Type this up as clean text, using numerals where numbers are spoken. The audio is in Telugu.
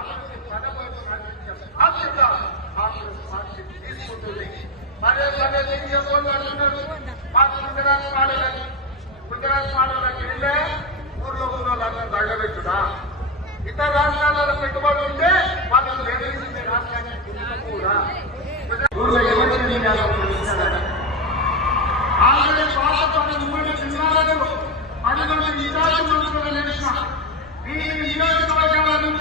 అభివృద్ధి పదవైపు నడిపించే బాధ్యత కాంగ్రెస్ పార్టీ తీసుకుంటుంది. పదే పదే బీజేపీ అంటున్నారు మాకు గుజరాత్ మాడలని. గుజరాత్ మాడలని వెళ్ళే ఊర్లో అందరూ తగ్గబెట్టుడా? ఇతర రాష్ట్రాలలో పెట్టుబడి ఉంటే వాళ్ళని నిర్వహించే రాష్ట్రానికి కూడా ఊళ్ళో ఎవరి ఆల్రెడీ పాతపడి ఉమ్మడి జిల్లాలకు 10 మంది ఇన్ఛార్జ్ మంత్రులు నిలిచిన ఈ నియోజకవర్గాల నుంచి